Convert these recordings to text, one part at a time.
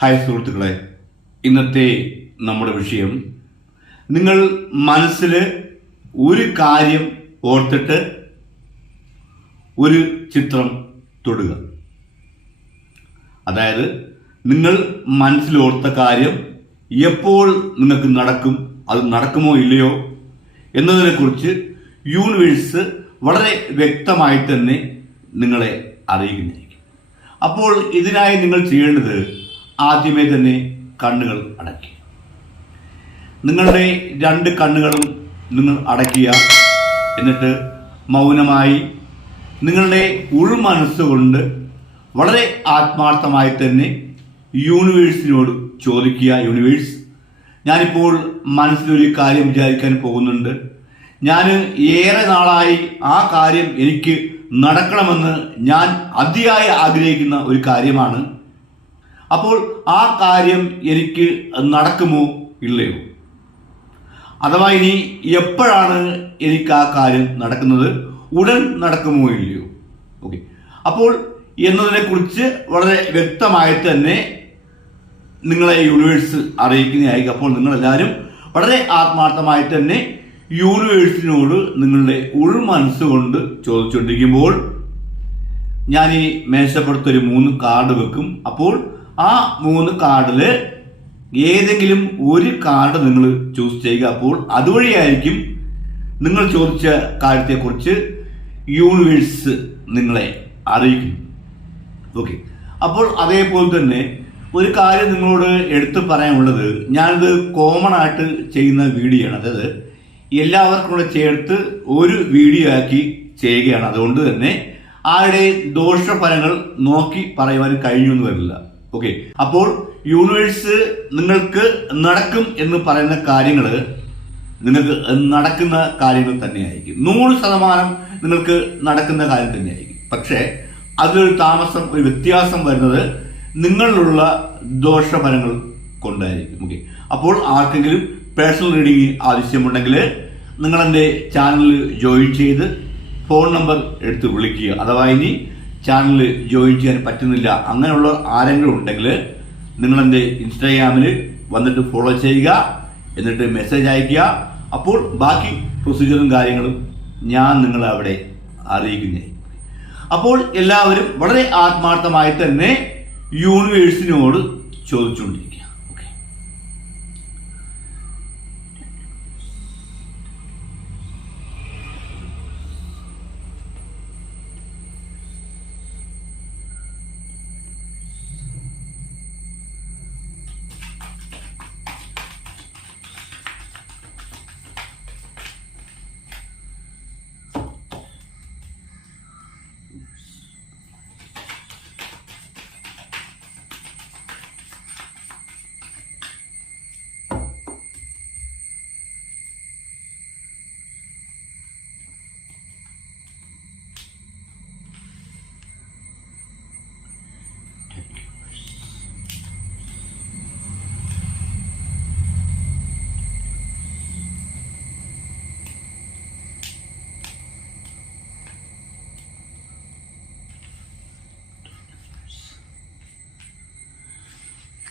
Hi സുഹൃത്തുക്കളെ. ഇന്നത്തെ നമ്മുടെ വിഷയം നിങ്ങൾ മനസ്സിൽ ഒരു കാര്യം ഓർത്തിട്ട് ഒരു ചിത്രം തൊടുക. അതായത് നിങ്ങൾ മനസ്സിലോർത്ത കാര്യം എപ്പോൾ നിങ്ങൾക്ക് നടക്കും അത് നടക്കുമോ ഇല്ലയോ എന്നതിനെക്കുറിച്ച് യൂണിവേഴ്സ് വളരെ വ്യക്തമായി തന്നെ നിങ്ങളെ അറിയിക്കുന്നതായിരിക്കും അപ്പോൾ ഇതിനായി നിങ്ങൾ ചെയ്യേണ്ടത് ആദ്യമേ തന്നെ കണ്ണുകൾ അടക്കി. നിങ്ങളുടെ രണ്ട് കണ്ണുകളും നിങ്ങൾ അടയ്ക്കുക എന്നിട്ട് മൗനമായി നിങ്ങളുടെ ഉൾമനസ്സുകൊണ്ട് വളരെ ആത്മാർത്ഥമായി തന്നെ യൂണിവേഴ്സിനോട് ചോദിക്കുക യൂണിവേഴ്സ് ഞാനിപ്പോൾ മനസ്സിലൊരു കാര്യം വിചാരിക്കാൻ പോകുന്നുണ്ട്. ഞാൻ ഏറെ നാളായി ആ കാര്യം എനിക്ക് നടക്കണമെന്ന് ഞാൻ അതിയായി ആഗ്രഹിക്കുന്ന ഒരു കാര്യമാണ്. അപ്പോൾ ആ കാര്യം എനിക്ക് നടക്കുമോ ഇല്ലയോ? അഥവാ ഇനി എപ്പോഴാണ് എനിക്ക് ആ കാര്യം നടക്കുന്നത്? ഉടൻ നടക്കുമോ ഇല്ലയോ? ഓക്കെ അപ്പോൾ എന്നതിനെക്കുറിച്ച് വളരെ വ്യക്തമായിട്ട് തന്നെ നിങ്ങളെ യൂണിവേഴ്സ് അറിയിക്കുന്നതായിരിക്കും. അപ്പോൾ നിങ്ങളെല്ലാവരും വളരെ ആത്മാർത്ഥമായി തന്നെ യൂണിവേഴ്സിനോട് നിങ്ങളുടെ ഉൾമനസ്സുകൊണ്ട് ചോദിച്ചുകൊണ്ടിരിക്കുമ്പോൾ ഞാൻ ഈ മേശപ്പുറത്തൊരു മൂന്ന് കാർഡ് വെക്കും. അപ്പോൾ ആ മൂന്ന് കാർഡിൽ ഏതെങ്കിലും ഒരു കാർഡ് നിങ്ങൾ ചൂസ് ചെയ്യുക. അപ്പോൾ അതുവഴിയായിരിക്കും നിങ്ങൾ ചോദിച്ച കാര്യത്തെക്കുറിച്ച് യൂണിവേഴ്സ് നിങ്ങളെ അറിയിക്കും. ഓക്കെ അപ്പോൾ അതേപോലെ തന്നെ ഒരു കാര്യം നിങ്ങളോട് എടുത്തു പറയാനുള്ളത് ഞാനിത് കോമൺ ആയിട്ട് ചെയ്യുന്ന വീഡിയോ ആണ് അതായത് എല്ലാവർക്കും കൂടെ ചേർത്ത് ഒരു വീഡിയോ ആക്കി ചെയ്യുകയാണ്. അതുകൊണ്ട് തന്നെ ആരുടെ ദോഷഫലങ്ങൾ നോക്കി പറയുവാൻ കഴിഞ്ഞു എന്ന് വരില്ല. ഓക്കെ അപ്പോൾ യൂണിവേഴ്സ് നിങ്ങൾക്ക് നടക്കും എന്ന് പറയുന്ന കാര്യങ്ങൾ നിങ്ങൾക്ക് നടക്കുന്ന കാര്യങ്ങൾ തന്നെയായിരിക്കും. നൂറ് ശതമാനം നിങ്ങൾക്ക് നടക്കുന്ന കാര്യം തന്നെയായിരിക്കും. പക്ഷേ അതിലൊരു താമസം ഒരു വ്യത്യാസം വരുന്നത് നിങ്ങളിലുള്ള ദോഷഫലങ്ങൾ കൊണ്ടായിരിക്കും. ഓക്കെ അപ്പോൾ ആർക്കെങ്കിലും പേഴ്സണൽ റീഡിംഗ് ആവശ്യമുണ്ടെങ്കിൽ നിങ്ങൾ ചാനൽ ജോയിൻ ചെയ്ത് ഫോൺ നമ്പർ എടുത്ത് വിളിക്കുക. അഥവാ ഇനി ചാനലിൽ ജോയിൻ ചെയ്യാൻ പറ്റുന്നില്ല. അങ്ങനെയുള്ള ആരെങ്കിലും ഉണ്ടെങ്കിൽ നിങ്ങൾ എന്റെ ഇൻസ്റ്റാഗ്രാമിൽ വന്നിട്ട് ഫോളോ ചെയ്യുക എന്നിട്ട് മെസ്സേജ് അയക്കുക അപ്പോൾ ബാക്കി പ്രൊസീജിയറും കാര്യങ്ങളും ഞാൻ നിങ്ങളെ അവിടെ അറിയിക്കുന്നേ. അപ്പോൾ എല്ലാവരും വളരെ ആത്മാർത്ഥമായി തന്നെ യൂണിവേഴ്സിനോട് ചോദിച്ചുകൊണ്ടിരിക്കുക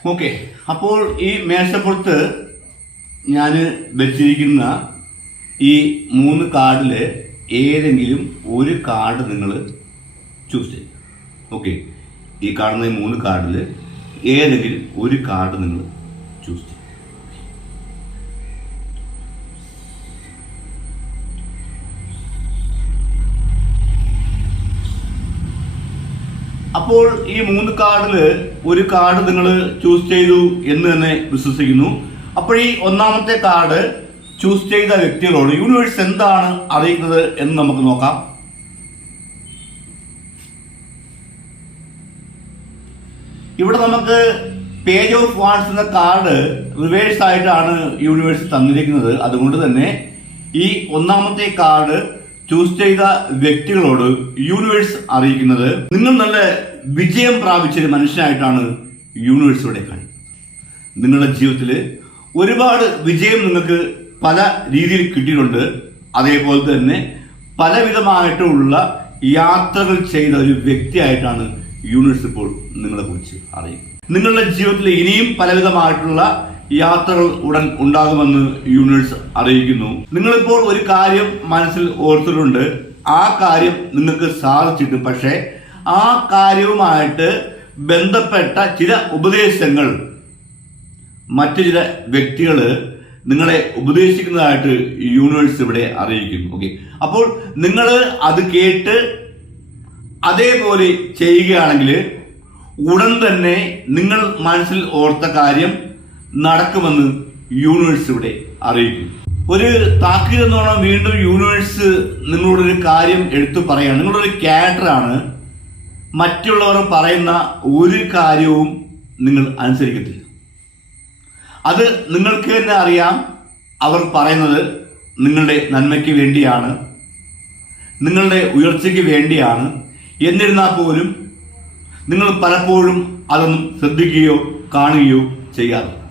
ഓക്കെ അപ്പോൾ ഈ മേശപ്പുറത്ത് ഞാൻ വെച്ചിരിക്കുന്ന ഈ മൂന്ന് കാർഡിൽ ഏതെങ്കിലും ഒരു കാർഡ് നിങ്ങൾ ചൂസ് ചെയ്യും ഓക്കെ ഈ കാണുന്ന ഈ മൂന്ന് കാർഡിൽ ഏതെങ്കിലും ഒരു കാർഡ് നിങ്ങൾ ചൂസ് ചെയ്യും അപ്പോൾ ഈ മൂന്ന് കാർഡിൽ ഒരു കാർഡ് നിങ്ങൾ ചൂസ് ചെയ്തു എന്ന് തന്നെ വിശ്വസിക്കുന്നു. അപ്പോൾ ഈ ഒന്നാമത്തെ കാർഡ് ചൂസ് ചെയ്ത വ്യക്തികളോട് യൂണിവേഴ്സ് എന്താണ് അറിയിക്കുന്നത് എന്ന് നമുക്ക് നോക്കാം. ഇവിടെ നമുക്ക് പേജ് ഓഫ് വാൺസ് എന്ന കാർഡ് റിവേഴ്സ് ആയിട്ടാണ് യൂണിവേഴ്സ് തന്നിരിക്കുന്നത്. അതുകൊണ്ട് തന്നെ ഈ ഒന്നാമത്തെ കാർഡ് ചൂസ് ചെയ്ത വ്യക്തികളോട് യൂണിവേഴ്സ് അറിയിക്കുന്നത് നിങ്ങൾ നല്ല വിജയം പ്രാപിച്ച ഒരു മനുഷ്യനായിട്ടാണ് യൂണിവേഴ്സ് ഇവിടെ നിങ്ങളുടെ ജീവിതത്തിൽ ഒരുപാട് വിജയം നിങ്ങൾക്ക് പല രീതിയിൽ കിട്ടിയിട്ടുണ്ട്. അതേപോലെ തന്നെ പലവിധമായിട്ടുള്ള യാത്രകൾ ചെയ്ത ഒരു വ്യക്തിയായിട്ടാണ് യൂണിവേഴ്സ് ഇപ്പോൾ നിങ്ങളെ കുറിച്ച് അറിയുന്നത്. നിങ്ങളുടെ ജീവിതത്തിൽ ഇനിയും പലവിധമായിട്ടുള്ള യാത്രകൾ ഉടൻ ഉണ്ടാകുമെന്ന് യൂണിവേഴ്സ് അറിയിക്കുന്നു. നിങ്ങളിപ്പോൾ ഒരു കാര്യം മനസ്സിൽ ഓർത്തിട്ടുണ്ട്. ആ കാര്യം നിങ്ങൾക്ക് സാധിച്ചിട്ട് പക്ഷേ ആ കാര്യവുമായിട്ട് ബന്ധപ്പെട്ട ചില ഉപദേശങ്ങൾ മറ്റു ചില വ്യക്തികൾ നിങ്ങളെ ഉപദേശിക്കുന്നതായിട്ട് യൂണിവേഴ്സ് ഇവിടെ അറിയിക്കുന്നു. ഓക്കെ. അപ്പോൾ നിങ്ങൾ അത് കേട്ട് അതേപോലെ ചെയ്യുകയാണെങ്കിൽ ഉടൻ തന്നെ നിങ്ങൾ മനസ്സിൽ ഓർത്ത കാര്യം നടക്കുമെന്ന് യൂണിവേഴ്സ് ഇവിടെ അറിയിക്കും ഒരു താക്കീത് എന്നോണം വീണ്ടും യൂണിവേഴ്സ് നിങ്ങളോടൊരു കാര്യം എടുത്തു പറയാണ്. നിങ്ങളൊരു ക്യാരക്ടറാണ് മറ്റുള്ളവർ പറയുന്ന ഒരു കാര്യവും നിങ്ങൾ അനുസരിക്കത്തില്ല. അത് നിങ്ങൾക്ക് തന്നെ അറിയാം. അവർ പറയുന്നത് നിങ്ങളുടെ നന്മയ്ക്ക് വേണ്ടിയാണ്. നിങ്ങളുടെ ഉയർച്ചയ്ക്ക് വേണ്ടിയാണ്. എന്നിരുന്നാൽ പോലും നിങ്ങൾ പലപ്പോഴും അതൊന്നും ശ്രദ്ധിക്കുകയോ കാണുകയോ ചെയ്യാറ്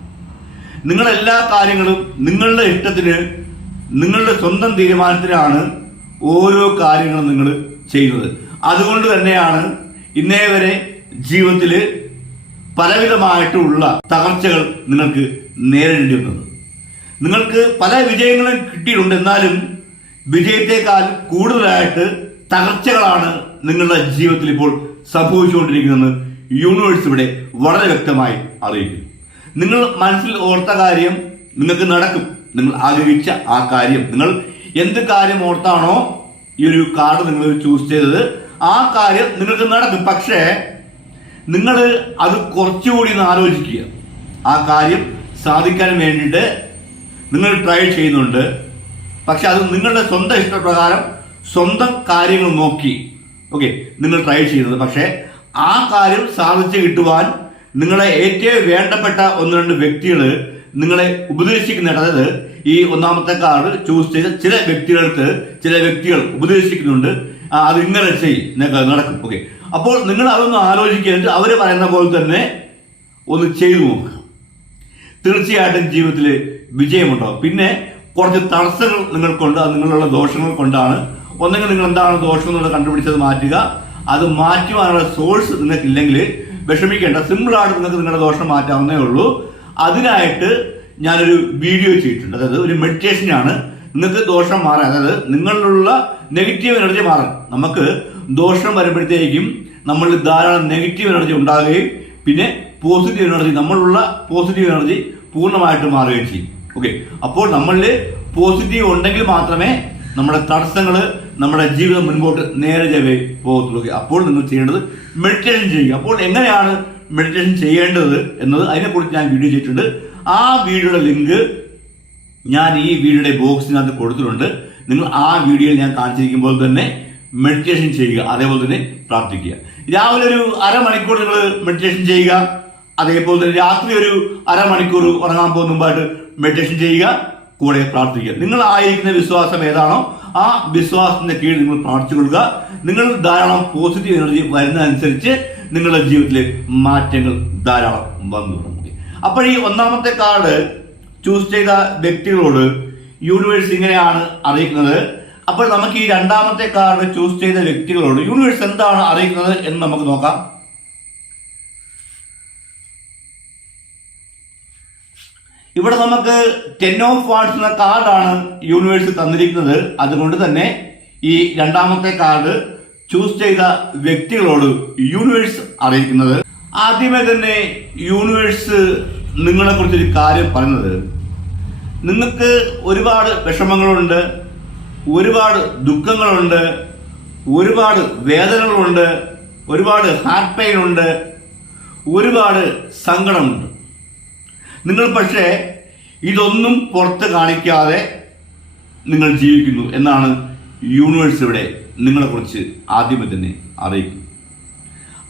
നിങ്ങൾ എല്ലാ കാര്യങ്ങളും നിങ്ങളുടെ ഇഷ്ടത്തിന് നിങ്ങളുടെ സ്വന്തം തീരുമാനത്തിനാണ് ഓരോ കാര്യങ്ങളും നിങ്ങൾ ചെയ്യുന്നത്. അതുകൊണ്ട് തന്നെയാണ് ഇന്നേ വരെ ജീവിതത്തിൽ പലവിധമായിട്ടുള്ള തകർച്ചകൾ നിങ്ങൾക്ക് നേരിടേണ്ടി വന്നത്. നിങ്ങൾക്ക് പല വിജയങ്ങളും കിട്ടിയിട്ടുണ്ട്. എന്നാലും വിജയത്തെക്കാൾ കൂടുതലായിട്ട് തകർച്ചകളാണ് നിങ്ങളുടെ ജീവിതത്തിൽ ഇപ്പോൾ സംഭവിച്ചുകൊണ്ടിരിക്കുന്നതെന്ന് യൂണിവേഴ്സ് ഇവിടെ വളരെ വ്യക്തമായി അറിയിക്കുന്നു. നിങ്ങൾ മനസ്സിൽ ഓർത്ത കാര്യം നിങ്ങൾക്ക് നടക്കും. നിങ്ങൾ ആഗ്രഹിച്ച ആ കാര്യം. നിങ്ങൾ എന്ത് കാര്യം ഓർത്താണോ ഈ ഒരു കാർഡ് നിങ്ങൾ ചൂസ് ചെയ്തത് ആ കാര്യം നിങ്ങൾക്ക് നടക്കും. പക്ഷേ നിങ്ങൾ അത് കുറച്ചുകൂടി ഒന്ന് ആലോചിക്കുക. ആ കാര്യം സാധിക്കാൻ വേണ്ടിയിട്ട് നിങ്ങൾ ട്രൈ ചെയ്യുന്നുണ്ട്. പക്ഷെ അത് നിങ്ങളുടെ സ്വന്തം ഇഷ്ടപ്രകാരം സ്വന്തം കാര്യങ്ങൾ നോക്കി. ഓക്കെ നിങ്ങൾ ട്രൈ ചെയ്യുന്നത് പക്ഷേ ആ കാര്യം സാധിച്ചു കിട്ടുവാൻ നിങ്ങളെ ഏറ്റവും വേണ്ടപ്പെട്ട ഒന്ന് രണ്ട് വ്യക്തികൾ നിങ്ങളെ ഉപദേശിക്കുന്നുണ്ട് അതായത് ഈ ഒന്നാമത്തെ കാർഡ് ചൂസ് ചെയ്ത ചില വ്യക്തികൾക്ക് ചില വ്യക്തികൾ ഉപദേശിക്കുന്നുണ്ട്. അത് ഇങ്ങനെ ചെയ്യും നടക്കും. ഓക്കെ അപ്പോൾ നിങ്ങൾ അതൊന്ന് ആലോചിക്കുന്നുണ്ട് അവർ പറയുന്ന പോലെ തന്നെ ഒന്ന് ചെയ്തു നോക്കുക. തീർച്ചയായിട്ടും ജീവിതത്തിൽ വിജയമുണ്ടാവും പിന്നെ കുറച്ച് തടസ്സങ്ങൾ നിങ്ങൾക്കുണ്ട്. അത് നിങ്ങളുള്ള ദോഷങ്ങൾ കൊണ്ടാണ്. ഒന്നെങ്കിൽ നിങ്ങൾ എന്താണ് ദോഷം എന്നുള്ളത് കണ്ടുപിടിച്ചത് മാറ്റുക. അത് മാറ്റുവാനുള്ള സോഴ്സ് നിങ്ങൾക്കില്ലെങ്കിൽ വിഷമിക്കേണ്ട. സിമ്പിളാണ് നിങ്ങൾക്ക് നിങ്ങളുടെ ദോഷം മാറ്റാവുന്നേ ഉള്ളൂ. അതിനായിട്ട് ഞാനൊരു വീഡിയോ ചെയ്തിട്ടുണ്ട്. അതായത് ഒരു മെഡിറ്റേഷനാണ് നിങ്ങൾക്ക് ദോഷം മാറാൻ അതായത് നിങ്ങളിലുള്ള നെഗറ്റീവ് എനർജി മാറാൻ. നമുക്ക് ദോഷം വരുമ്പോഴത്തേക്കും നമ്മൾ ധാരാളം നെഗറ്റീവ് എനർജി ഉണ്ടാകുകയും പിന്നെ പോസിറ്റീവ് എനർജി നമ്മളുള്ള പോസിറ്റീവ് എനർജി പൂർണമായിട്ട് മാറുകയും ചെയ്യും. ഓക്കെ അപ്പോൾ നമ്മളിൽ പോസിറ്റീവ് ഉണ്ടെങ്കിൽ മാത്രമേ നമ്മുടെ തടസ്സങ്ങൾ നമ്മുടെ ജീവിതം മുൻപോട്ട് നേരെ പോകത്തുള്ളൂ. അപ്പോൾ നിങ്ങൾ ചെയ്യേണ്ടത് മെഡിറ്റേഷൻ ചെയ്യുക. അപ്പോൾ എങ്ങനെയാണ് മെഡിറ്റേഷൻ ചെയ്യേണ്ടത് എന്നത് അതിനെക്കുറിച്ച് ഞാൻ വീഡിയോ ചെയ്തിട്ടുണ്ട്. ആ വീഡിയോയുടെ ലിങ്ക് ഞാൻ ഈ വീഡിയോയുടെ ബോക്സിനകത്ത് കൊടുത്തിട്ടുണ്ട്. നിങ്ങൾ ആ വീഡിയോയിൽ ഞാൻ കാണിച്ചിരിക്കുമ്പോൾ തന്നെ മെഡിറ്റേഷൻ ചെയ്യുക. അതേപോലെ തന്നെ പ്രാർത്ഥിക്കുക. രാവിലെ ഒരു അരമണിക്കൂർ നിങ്ങൾ മെഡിറ്റേഷൻ ചെയ്യുക. അതേപോലെ തന്നെ രാത്രി ഒരു അരമണിക്കൂർ ഉറങ്ങാൻ പോകുന്ന മുമ്പായിട്ട് മെഡിറ്റേഷൻ ചെയ്യുക. കൂടെ പ്രാർത്ഥിക്കുക. നിങ്ങൾ ആയിരിക്കുന്ന വിശ്വാസം ഏതാണോ ആ വിശ്വാസത്തിന്റെ കീഴിൽ നിങ്ങൾ പ്രാർത്ഥിച്ചു കൊടുക്കുക നിങ്ങൾ ധാരാളം പോസിറ്റീവ് എനർജി വരുന്നതനുസരിച്ച് നിങ്ങളുടെ ജീവിതത്തിലെ മാറ്റങ്ങൾ ധാരാളം വന്നു. തുടങ്ങി അപ്പോൾ ഈ ഒന്നാമത്തെ കാർഡ് ചൂസ് ചെയ്ത വ്യക്തികളോട് യൂണിവേഴ്സ് ഇങ്ങനെയാണ് അറിയിക്കുന്നത്. അപ്പോൾ നമുക്ക് ഈ രണ്ടാമത്തെ കാർഡ് ചൂസ് ചെയ്ത വ്യക്തികളോട് യൂണിവേഴ്സ് എന്താണ് അറിയിക്കുന്നത് എന്ന് നമുക്ക് നോക്കാം. ഇവിടെ നമുക്ക് ടെൻ ഓഫ് വാർഡ്സ് എന്ന കാർഡാണ് യൂണിവേഴ്സ് തന്നിരിക്കുന്നത്. അതുകൊണ്ട് തന്നെ ഈ രണ്ടാമത്തെ കാർഡ് ചൂസ് ചെയ്ത വ്യക്തികളോട് യൂണിവേഴ്സ് അറിയിക്കുന്നത്. ആദ്യമേ തന്നെ യൂണിവേഴ്സ് നിങ്ങളെ കുറിച്ചൊരു കാര്യം പറയുന്നത്. നിങ്ങൾക്ക് ഒരുപാട് വിഷമങ്ങളുണ്ട് ഒരുപാട് ദുഃഖങ്ങളുണ്ട് ഒരുപാട് വേദനകളുണ്ട് ഒരുപാട് ഹാർട്ട് പെയിൻ ഉണ്ട് ഒരുപാട് സങ്കടമുണ്ട്. നിങ്ങൾ പക്ഷേ ഇതൊന്നും പുറത്ത് കാണിക്കാതെ നിങ്ങൾ ജീവിക്കുന്നു എന്നാണ് യൂണിവേഴ്സ് ഇവിടെ നിങ്ങളെക്കുറിച്ച് ആദ്യമേ തന്നെ അറിയിക്കും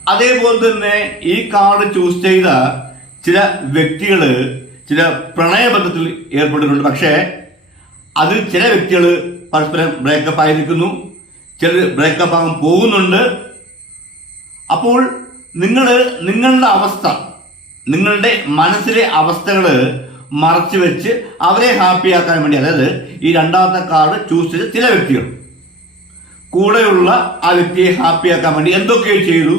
അതേപോലെ തന്നെ ഈ കാർഡ് ചൂസ് ചെയ്ത ചില വ്യക്തികൾ ചില പ്രണയബന്ധത്തിൽ ഏർപ്പെട്ടിട്ടുണ്ട്. പക്ഷേ അത് ചില വ്യക്തികൾ പരസ്പരം ബ്രേക്കപ്പ് ആയിരിക്കുന്നു. ചിലർ ബ്രേക്കപ്പ് ആകാൻ പോകുന്നുണ്ട്. അപ്പോൾ നിങ്ങൾ നിങ്ങളുടെ അവസ്ഥ നിങ്ങളുടെ മനസ്സിലെ അവസ്ഥകൾ മറച്ചു വെച്ച് അവരെ ഹാപ്പിയാക്കാൻ വേണ്ടി അതായത് ഈ രണ്ടാമത്തെ കാർഡ് ചൂസ് ചെയ്ത ചില വ്യക്തികൾ. കൂടെയുള്ള ആ വ്യക്തിയെ ഹാപ്പിയാക്കാൻ വേണ്ടി എന്തൊക്കെയോ ചെയ്തു.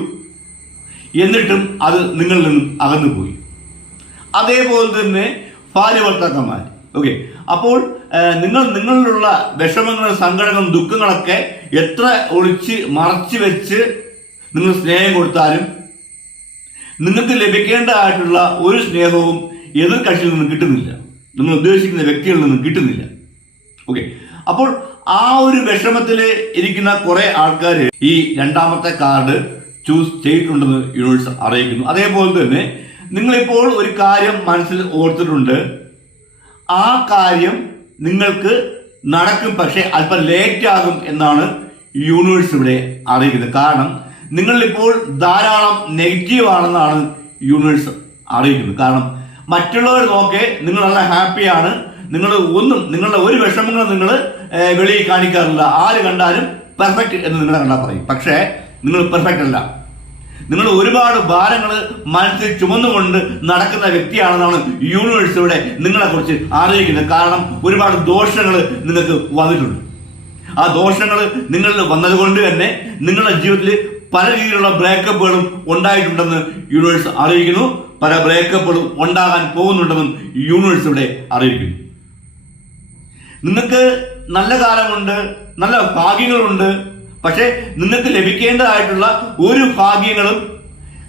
എന്നിട്ടും അത് നിങ്ങളിൽ നിന്നും അകന്നുപോയി അതേപോലെ തന്നെ ഭാര്യ ഭർത്താക്കന്മാർ. ഓക്കെ അപ്പോൾ നിങ്ങൾ നിങ്ങളിലുള്ള വിഷമങ്ങളും സങ്കടങ്ങളും ദുഃഖങ്ങളൊക്കെ എത്ര ഒളിച്ച് മറച്ചു വെച്ച് നിങ്ങൾ സ്നേഹം കൊടുത്താലും നിങ്ങൾക്ക് ലഭിക്കേണ്ടതായിട്ടുള്ള ഒരു സ്നേഹവും എതിർ കക്ഷിയിൽ നിന്നും കിട്ടുന്നില്ല. നിങ്ങൾ ഉദ്ദേശിക്കുന്ന വ്യക്തികളിൽ നിന്ന് കിട്ടുന്നില്ല. ഓക്കെ അപ്പോൾ ആ ഒരു വിഷമത്തിൽ ഇരിക്കുന്ന കുറെ ആൾക്കാർ ഈ രണ്ടാമത്തെ കാർഡ് ചൂസ് ചെയ്തിട്ടുണ്ടെന്ന് യൂണിവേഴ്സ് അറിയിക്കുന്നു. അതേപോലെ തന്നെ നിങ്ങളിപ്പോൾ ഒരു കാര്യം മനസ്സിൽ ഓർത്തിട്ടുണ്ട്. ആ കാര്യം നിങ്ങൾക്ക് നടക്കും പക്ഷെ അല്പം ലേറ്റ് ആകും എന്നാണ് യൂണിവേഴ്സ് ഇവിടെ അറിയിക്കുന്നത്. കാരണം നിങ്ങളിപ്പോൾ ധാരാളം നെഗറ്റീവ് ആണെന്നാണ് യൂണിവേഴ്സ് അറിയിക്കുന്നത്. കാരണം മറ്റുള്ളവർ നോക്കെ നിങ്ങൾ നല്ല ഹാപ്പിയാണ് നിങ്ങൾ ഒന്നും നിങ്ങളുടെ ഒരു വിഷമങ്ങളും നിങ്ങൾ വെളിയിൽ കാണിക്കാറില്ല. ആര് കണ്ടാലും പെർഫെക്റ്റ് എന്ന് നിങ്ങളെ കണ്ടാൽ പറയും. പക്ഷേ നിങ്ങൾ പെർഫെക്റ്റ് അല്ല. നിങ്ങൾ ഒരുപാട് ഭാരങ്ങൾ മനസ്സിൽ ചുമന്നുകൊണ്ട് നടക്കുന്ന വ്യക്തിയാണെന്നാണ് യൂണിവേഴ്സ് നിങ്ങളെ കുറിച്ച് അറിയിക്കുന്നത്. കാരണം ഒരുപാട് ദോഷങ്ങൾ നിങ്ങൾക്ക് വന്നിട്ടുണ്ട്. ആ ദോഷങ്ങൾ നിങ്ങളിൽ വന്നതുകൊണ്ട് തന്നെ നിങ്ങളുടെ ജീവിതത്തിൽ പല രീതിയിലുള്ള ബ്രേക്കപ്പുകളും ഉണ്ടായിട്ടുണ്ടെന്ന് യൂണിവേഴ്സ് അറിയിക്കുന്നു. പല ബ്രേക്കപ്പുകളും ഉണ്ടാകാൻ പോകുന്നുണ്ടെന്നും യൂണിവേഴ്സ് ഇവിടെ അറിയിക്കുന്നു. നിങ്ങൾക്ക് നല്ല കാലമുണ്ട് നല്ല ഭാഗ്യങ്ങളുണ്ട്. പക്ഷേ നിങ്ങൾക്ക് ലഭിക്കേണ്ടതായിട്ടുള്ള ഒരു ഭാഗ്യങ്ങളും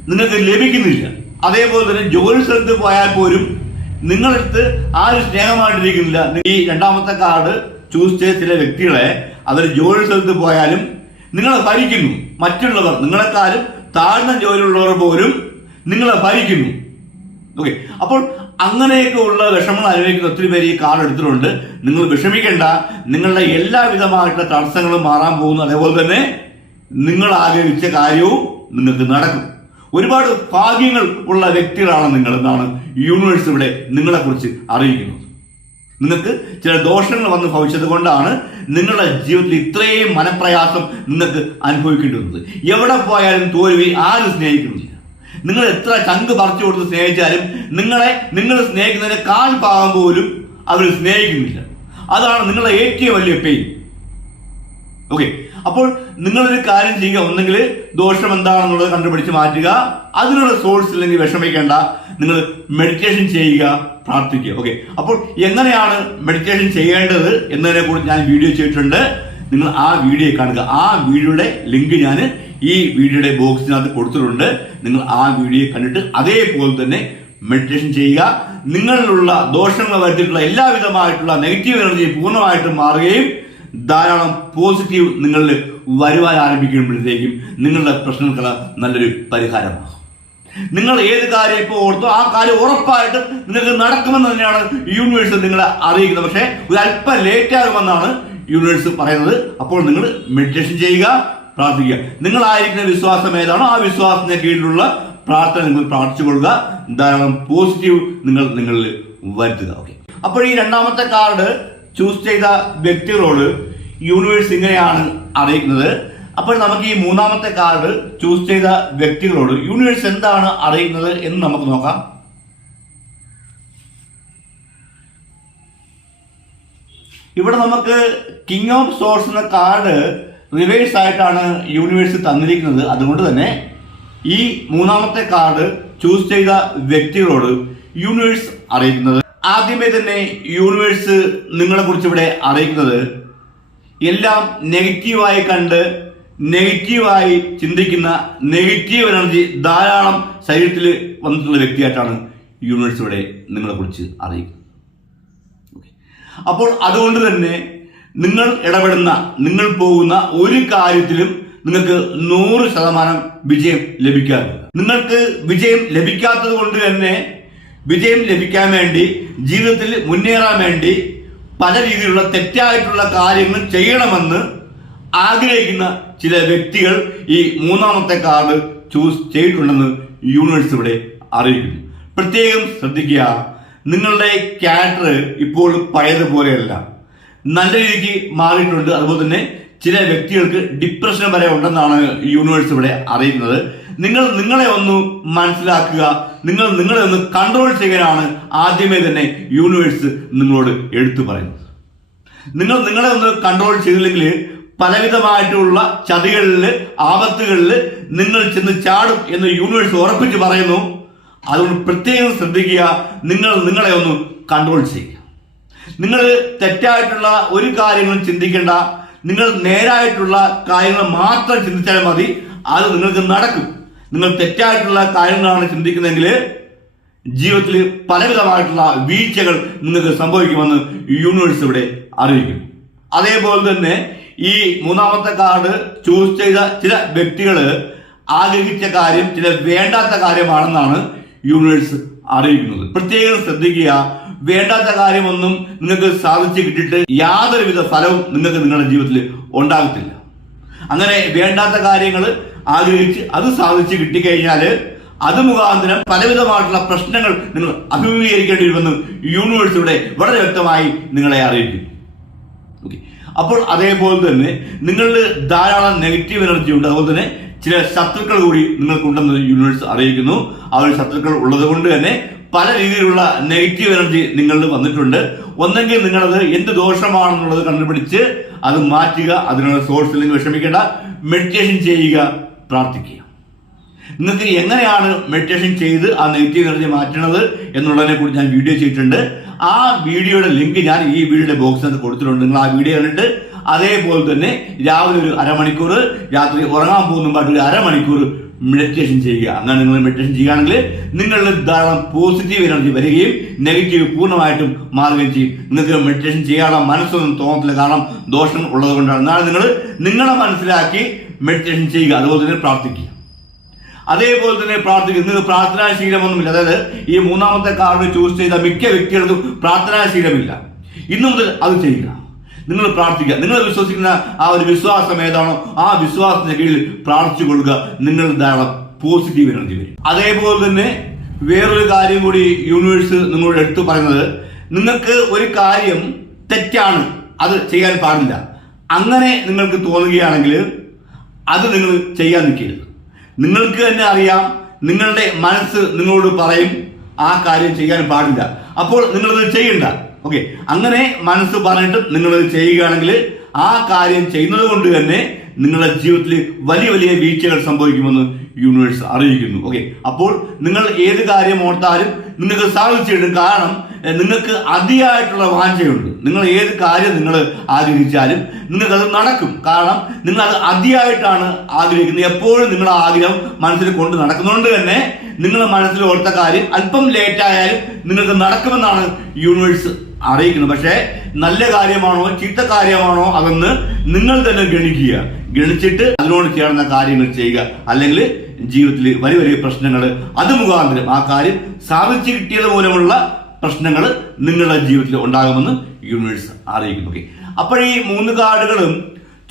നിങ്ങൾക്ക് ലഭിക്കുന്നില്ല. അതേപോലെ തന്നെ ജോലി സ്ഥലത്ത് പോയാൽ പോലും നിങ്ങളടുത്ത് ഒരു സ്നേഹമായിട്ടിരിക്കുന്നില്ല. ഈ രണ്ടാമത്തെ കാർഡ് ചൂസ് ചെയ്ത ചില വ്യക്തികളെ അതൊരു ജോലി സ്ഥലത്ത് പോയാലും നിങ്ങളെ ഭരിക്കുന്നു. മറ്റുള്ളവർ നിങ്ങളെക്കാളും താഴ്ന്ന ജോലിയുള്ളവർ പോലും നിങ്ങളെ ഭരിക്കുന്നു. ഓക്കെ അപ്പോൾ അങ്ങനെയൊക്കെ ഉള്ള വിഷമങ്ങൾ അനുഭവിക്കുന്ന ഒത്തിരി പേര് ഈ കാർഡ് എടുത്തിട്ടുണ്ട്. നിങ്ങൾ വിഷമിക്കേണ്ട. നിങ്ങളുടെ എല്ലാവിധമായിട്ടുള്ള തടസ്സങ്ങളും മാറാൻ പോകുന്നു. അതേപോലെ തന്നെ നിങ്ങൾ ആഗ്രഹിച്ച കാര്യവും നിങ്ങൾക്ക് നടക്കും. ഒരുപാട് ഭാഗ്യങ്ങൾ ഉള്ള വ്യക്തികളാണ് നിങ്ങൾ എന്നാണ് യൂണിവേഴ്സ് ഇവിടെ നിങ്ങളെക്കുറിച്ച് അറിയിക്കുന്നത്. നിങ്ങൾക്ക് ചില ദോഷങ്ങൾ വന്ന് ഭവിച്ചത് കൊണ്ടാണ് നിങ്ങളുടെ ജീവിതത്തിൽ ഇത്രയും മനപ്രയാസം നിങ്ങൾക്ക് അനുഭവിക്കേണ്ടി വന്നത് എവിടെ പോയാലും തോൽവി ആരും സ്നേഹിക്കുന്നില്ല. നിങ്ങൾ എത്ര ചങ്ക് പറിച്ചു കൊടുത്ത് സ്നേഹിച്ചാലും നിങ്ങളെ നിങ്ങൾ സ്നേഹിക്കുന്നതിന് കാൽ പാകം പോലും അവർ സ്നേഹിക്കുന്നില്ല. അതാണ് നിങ്ങളുടെ ഏറ്റവും വലിയ പെയിൻ ഓക്കെ അപ്പോൾ നിങ്ങളൊരു കാര്യം ചെയ്യുക. ഒന്നെങ്കിൽ ദോഷം എന്താണെന്നുള്ളത് കണ്ടുപിടിച്ച് മാറ്റുക. അതിനുള്ള സോഴ്സ് ഇല്ലെങ്കിൽ വിഷമിക്കേണ്ട. നിങ്ങൾ മെഡിറ്റേഷൻ ചെയ്യുക പ്രാർത്ഥിക്കുക. ഓക്കെ അപ്പോൾ എങ്ങനെയാണ് മെഡിറ്റേഷൻ ചെയ്യേണ്ടത് എന്നതിനെ കുറിച്ച് ഞാൻ വീഡിയോ ചെയ്തിട്ടുണ്ട്. നിങ്ങൾ ആ വീഡിയോ കാണുക. ആ വീഡിയോയുടെ ലിങ്ക് ഞാൻ ഈ വീഡിയോയുടെ ബോക്സിനകത്ത് കൊടുത്തിട്ടുണ്ട്. നിങ്ങൾ ആ വീഡിയോ കണ്ടിട്ട് അതേപോലെ തന്നെ മെഡിറ്റേഷൻ ചെയ്യുക. നിങ്ങളിലുള്ള ദോഷങ്ങൾ വരുത്തിയിട്ടുള്ള എല്ലാവിധമായിട്ടുള്ള നെഗറ്റീവ് എനർജി പൂർണമായിട്ടും മാറുകയും ധാരാളം പോസിറ്റീവ് നിങ്ങളിൽ വരുവാൻ ആരംഭിക്കുമ്പോഴത്തേക്കും നിങ്ങളുടെ പ്രശ്നങ്ങൾക്ക് നല്ലൊരു പരിഹാരമാകും. നിങ്ങൾ ഏത് കാര്യം ഇപ്പോൾ ഓർത്തോ ആ കാര്യം ഉറപ്പായിട്ട് നിങ്ങൾക്ക് നടക്കുമെന്ന് തന്നെയാണ് യൂണിവേഴ്സ് നിങ്ങളെ അറിയിക്കുന്നത്. പക്ഷേ ഒരു അല്പം ലേറ്റ് ആകുമെന്നാണ് യൂണിവേഴ്സ് പറയുന്നത്. അപ്പോൾ നിങ്ങൾ മെഡിറ്റേഷൻ ചെയ്യുക പ്രാർത്ഥിക്കുക. നിങ്ങളായിരിക്കുന്ന വിശ്വാസം ഏതാണോ? ആ വിശ്വാസത്തിന് കീഴിലുള്ള പ്രാർത്ഥന നിങ്ങൾ പ്രാർത്ഥിച്ചു കൊള്ളുക. ധാരാളം പോസിറ്റീവ് നിങ്ങൾ നിങ്ങളിൽ വരുത്തുക. ഓക്കെ അപ്പോൾ ഈ രണ്ടാമത്തെ കാർഡ് ചൂസ് ചെയ്ത വ്യക്തികളോട് യൂണിവേഴ്സ് ഇങ്ങനെയാണ് അറിയിക്കുന്നത്. അപ്പോൾ നമുക്ക് ഈ മൂന്നാമത്തെ കാർഡ് ചൂസ് ചെയ്ത വ്യക്തികളോട് യൂണിവേഴ്സ് എന്താണ് അറിയുന്നത് എന്ന് നമുക്ക് നോക്കാം. ഇവിടെ നമുക്ക് കിങ് ഓഫ് സോഴ്സ് എന്ന കാർഡ് റിവേഴ്സ് ആയിട്ടാണ് യൂണിവേഴ്സ് തന്നിരിക്കുന്നത്. അതുകൊണ്ട് തന്നെ ഈ മൂന്നാമത്തെ കാർഡ് ചൂസ് ചെയ്ത വ്യക്തികളോട് യൂണിവേഴ്സ് അറിയിക്കുന്നത്. ആദ്യമേ തന്നെ യൂണിവേഴ്സ് നിങ്ങളെ കുറിച്ച് ഇവിടെ അറിയിക്കുന്നത് എല്ലാം നെഗറ്റീവായി കണ്ട് നെഗറ്റീവായി ചിന്തിക്കുന്ന നെഗറ്റീവ് എനർജി ധാരാളം ശരീരത്തിൽ വന്നിട്ടുള്ള വ്യക്തിയായിട്ടാണ് യൂണിവേഴ്സ് ഇവിടെ നിങ്ങളെ കുറിച്ച് അറിയിക്കുന്നത് അപ്പോൾ അതുകൊണ്ട് തന്നെ നിങ്ങൾ ഇടപെടുന്ന നിങ്ങൾ പോകുന്ന ഒരു കാര്യത്തിലും നിങ്ങൾക്ക് നൂറ് ശതമാനം വിജയം ലഭിക്കാറില്ല. നിങ്ങൾക്ക് വിജയം ലഭിക്കാത്തത് കൊണ്ട് തന്നെ വിജയം ലഭിക്കാൻ വേണ്ടി ജീവിതത്തിൽ മുന്നേറാൻ വേണ്ടി പല രീതിയിലുള്ള തെറ്റായിട്ടുള്ള കാര്യങ്ങൾ ചെയ്യണമെന്ന് ആഗ്രഹിക്കുന്ന ചില വ്യക്തികൾ ഈ മൂന്നാമത്തെ കാർഡ് ചൂസ് ചെയ്തിട്ടുണ്ടെന്ന് യൂണിവേഴ്സ് ഇവിടെ അറിയിക്കുന്നു. പ്രത്യേകം ശ്രദ്ധിക്കുക നിങ്ങളുടെ ക്യാരക്ടർ ഇപ്പോൾ പഴയതുപോലെയല്ല. നല്ല രീതിക്ക് മാറിയിട്ടുണ്ട്. അതുപോലെ തന്നെ ചില വ്യക്തികൾക്ക് ഡിപ്രഷൻ വരെ ഉണ്ടെന്നാണ് യൂണിവേഴ്സ് ഇവിടെ അറിയുന്നത്. നിങ്ങൾ നിങ്ങളെ ഒന്ന് മനസ്സിലാക്കുക. നിങ്ങൾ നിങ്ങളെ ഒന്ന് കൺട്രോൾ ചെയ്യാനാണ് ആദ്യമേ തന്നെ യൂണിവേഴ്സ് നിങ്ങളോട് എടുത്തു പറയുന്നത്. നിങ്ങൾ നിങ്ങളെ ഒന്ന് കൺട്രോൾ ചെയ്തില്ലെങ്കിൽ പലവിധമായിട്ടുള്ള ചതികളിൽ ആപത്തുകളിൽ നിങ്ങൾ ചെന്ന് ചാടും എന്ന് യൂണിവേഴ്സ് ഉറപ്പിച്ച് പറയുന്നു. അതുകൊണ്ട് പ്രത്യേകം ശ്രദ്ധിക്കുക. നിങ്ങൾ നിങ്ങളെ ഒന്ന് കൺട്രോൾ ചെയ്യുക. നിങ്ങൾ തെറ്റായിട്ടുള്ള ഒരു കാര്യങ്ങളും ചിന്തിക്കേണ്ട. നിങ്ങൾ നേരായിട്ടുള്ള കാര്യങ്ങൾ മാത്രം ചിന്തിച്ചാൽ മതി. അത് നിങ്ങൾക്ക് നടക്കും. നിങ്ങൾ തെറ്റായിട്ടുള്ള കാര്യങ്ങളാണ് ചിന്തിക്കുന്നതെങ്കിൽ ജീവിതത്തിൽ പലവിധമായിട്ടുള്ള വീഴ്ചകൾ നിങ്ങൾക്ക് സംഭവിക്കുമെന്ന് യൂണിവേഴ്സ് ഇവിടെ അറിയിക്കും. അതേപോലെ തന്നെ ഈ മൂന്നാമത്തെ കാർഡ് ചൂസ് ചെയ്ത ചില വ്യക്തികൾ ആഗ്രഹിച്ച കാര്യം ചില വേണ്ടാത്ത കാര്യമാണെന്നാണ് യൂണിവേഴ്സ് അറിയിക്കുന്നത്. പ്രത്യേകം ശ്രദ്ധിക്കുക. വേണ്ടാത്ത കാര്യമൊന്നും നിങ്ങൾക്ക് സാധിച്ചു കിട്ടിയിട്ട് യാതൊരുവിധ ഫലവും നിങ്ങൾക്ക് നിങ്ങളുടെ ജീവിതത്തിൽ ഉണ്ടാകത്തില്ല. അങ്ങനെ വേണ്ടാത്ത കാര്യങ്ങൾ ആഗ്രഹിച്ച് അത് സാധിച്ചു കിട്ടിക്കഴിഞ്ഞാൽ അത് മുഖാന്തരം പലവിധമായിട്ടുള്ള പ്രശ്നങ്ങൾ നിങ്ങൾ അഭിമുഖീകരിക്കേണ്ടി വരുമെന്ന് യൂണിവേഴ്സ് ഇവിടെ വളരെ വ്യക്തമായി നിങ്ങളെ അറിയിക്കുന്നു ഓക്കെ അപ്പോൾ അതേപോലെ തന്നെ നിങ്ങളിൽ ധാരാളം നെഗറ്റീവ് എനർജി ഉണ്ട്. അതുപോലെ തന്നെ ചില ശത്രുക്കൾ കൂടി നിങ്ങൾക്കുണ്ടെന്ന് യൂണിവേഴ്സ് അറിയിക്കുന്നു. ആ ഒരു ശത്രുക്കൾ ഉള്ളത് കൊണ്ട് തന്നെ പല രീതിയിലുള്ള നെഗറ്റീവ് എനർജി നിങ്ങളിൽ വന്നിട്ടുണ്ട്. ഒന്നെങ്കിൽ നിങ്ങളത് എന്ത് ദോഷമാണെന്നുള്ളത് കണ്ടുപിടിച്ച് അത് മാറ്റുക അതിനുള്ള സോഴ്സിൽ നിന്ന് വിഷമിക്കേണ്ട. മെഡിറ്റേഷൻ ചെയ്യുക പ്രാർത്ഥിക്കുക. നിങ്ങൾക്ക് എങ്ങനെയാണ് മെഡിറ്റേഷൻ ചെയ്ത് ആ നെഗറ്റീവ് എനർജി മാറ്റണത് എന്നുള്ളതിനെ കുറിച്ച് ഞാൻ വീഡിയോ ചെയ്തിട്ടുണ്ട്. ആ വീഡിയോയുടെ ലിങ്ക് ഞാൻ ഈ വീഡിയോയുടെ ബോക്സിനകത്ത് കൊടുത്തിട്ടുണ്ട്. നിങ്ങൾ ആ വീഡിയോ കണ്ടിട്ട് അതേപോലെ തന്നെ രാവിലെ ഒരു അരമണിക്കൂർ രാത്രി ഉറങ്ങാൻ പോകുന്നുമ്പായിട്ട് ഒരു അരമണിക്കൂർ മെഡിറ്റേഷൻ ചെയ്യുക. അങ്ങനെ നിങ്ങൾ മെഡിറ്റേഷൻ ചെയ്യുകയാണെങ്കിൽ നിങ്ങളിൽ ധാരാളം പോസിറ്റീവ് എനർജി വരികയും നെഗറ്റീവ് പൂർണമായിട്ടും മാറുകയും ചെയ്യും. നിങ്ങൾക്ക് മെഡിറ്റേഷൻ ചെയ്യാനുള്ള മനസ്സൊന്നും തോന്നത്തില്ല. കാരണം ദോഷം ഉള്ളത് കൊണ്ടാണ്. എന്നാൽ നിങ്ങൾ നിങ്ങളെ മനസ്സിലാക്കി മെഡിറ്റേഷൻ ചെയ്യുക. അതുപോലെ തന്നെ പ്രാർത്ഥിക്കുക. അതേപോലെ തന്നെ പ്രാർത്ഥിക്കുക. നിങ്ങൾക്ക് പ്രാർത്ഥനാശീലമൊന്നുമില്ല അതായത് ഈ മൂന്നാമത്തെ കാർഡ് ചൂസ് ചെയ്ത മിക്ക വ്യക്തികൾക്കും പ്രാർത്ഥനാശീലമില്ല ഇന്നു മുതൽ അത് ചെയ്യുക. നിങ്ങൾ പ്രാർത്ഥിക്കുക. നിങ്ങൾ വിശ്വസിക്കുന്ന ആ ഒരു വിശ്വാസം ഏതാണോ ആ വിശ്വാസത്തിന് കീഴിൽ പ്രാർത്ഥിച്ചു കൊള്ളുക. നിങ്ങൾ ധാരാളം പോസിറ്റീവ് എനർജി വരും. അതേപോലെ തന്നെ വേറൊരു കാര്യം കൂടി യൂണിവേഴ്സ് നിങ്ങളോട് എടുത്തു പറയുന്നത്. നിങ്ങൾക്ക് ഒരു കാര്യം തെറ്റാണ്. അത് ചെയ്യാൻ പാടില്ല. അങ്ങനെ നിങ്ങൾക്ക് തോന്നുകയാണെങ്കിൽ അത് നിങ്ങൾ ചെയ്യാൻ നിൽക്കരുത്. നിങ്ങൾക്ക് തന്നെ അറിയാം നിങ്ങളുടെ മനസ്സ് നിങ്ങളോട് പറയും ആ കാര്യം ചെയ്യാൻ പാടില്ല. അപ്പോൾ നിങ്ങളത് ചെയ്യണ്ട. ഓക്കെ അങ്ങനെ മനസ്സ് പറഞ്ഞിട്ട് നിങ്ങളത് ചെയ്യുകയാണെങ്കിൽ ആ കാര്യം ചെയ്യുന്നത് കൊണ്ട് തന്നെ നിങ്ങളുടെ ജീവിതത്തിൽ വലിയ വലിയ വീഴ്ചകൾ സംഭവിക്കുമെന്ന് യൂണിവേഴ്സ് അറിയിക്കുന്നു. ഓക്കെ അപ്പോൾ നിങ്ങൾ ഏത് കാര്യം ഓർത്താലും നിങ്ങൾക്ക് സാധിച്ചിടും കാരണം നിങ്ങൾക്ക് അതിയായിട്ടുള്ള വാഞ്ചയുണ്ട്. നിങ്ങൾ ഏത് കാര്യം നിങ്ങൾ ആഗ്രഹിച്ചാലും നിങ്ങൾക്ക് നടക്കും. കാരണം നിങ്ങൾ അത് അതിയായിട്ടാണ് ആഗ്രഹിക്കുന്നത്. എപ്പോഴും നിങ്ങൾ ആഗ്രഹം മനസ്സിൽ കൊണ്ട് നടക്കുന്നതുകൊണ്ട് തന്നെ നിങ്ങൾ മനസ്സിൽ ഓർത്ത കാര്യം അല്പം ലേറ്റ് ആയാലും നിങ്ങൾക്ക് നടക്കുമെന്നാണ് യൂണിവേഴ്സ് അറിയിക്കുന്നത്. പക്ഷേ നല്ല കാര്യമാണോ ചീത്ത കാര്യമാണോ അതെന്ന് നിങ്ങൾ തന്നെ ഗണിക്കുക. ഗണിച്ചിട്ട് അതിനോട് ചേർന്ന കാര്യങ്ങൾ ചെയ്യുക. അല്ലെങ്കിൽ ജീവിതത്തിൽ വലിയ വലിയ പ്രശ്നങ്ങൾ അത് മുഖാന്തരം ആ കാര്യം സാധിച്ചു കിട്ടിയത് മൂലമുള്ള പ്രശ്നങ്ങൾ നിങ്ങളുടെ ജീവിതത്തിൽ ഉണ്ടാകുമെന്ന് യൂണിവേഴ്സ് അറിയിക്കുന്നു. ഓക്കെ അപ്പോൾ ഈ മൂന്ന് കാർഡുകളും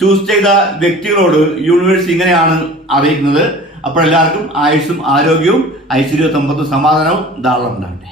ചൂസ് ചെയ്ത വ്യക്തികളോട് യൂണിവേഴ്സ് ഇങ്ങനെയാണ് അറിയിക്കുന്നത്. അപ്പോൾ എല്ലാവർക്കും ആയുസ്സും ആരോഗ്യവും ఐశ్వర్యతంపతు సమాధానం దారులందండి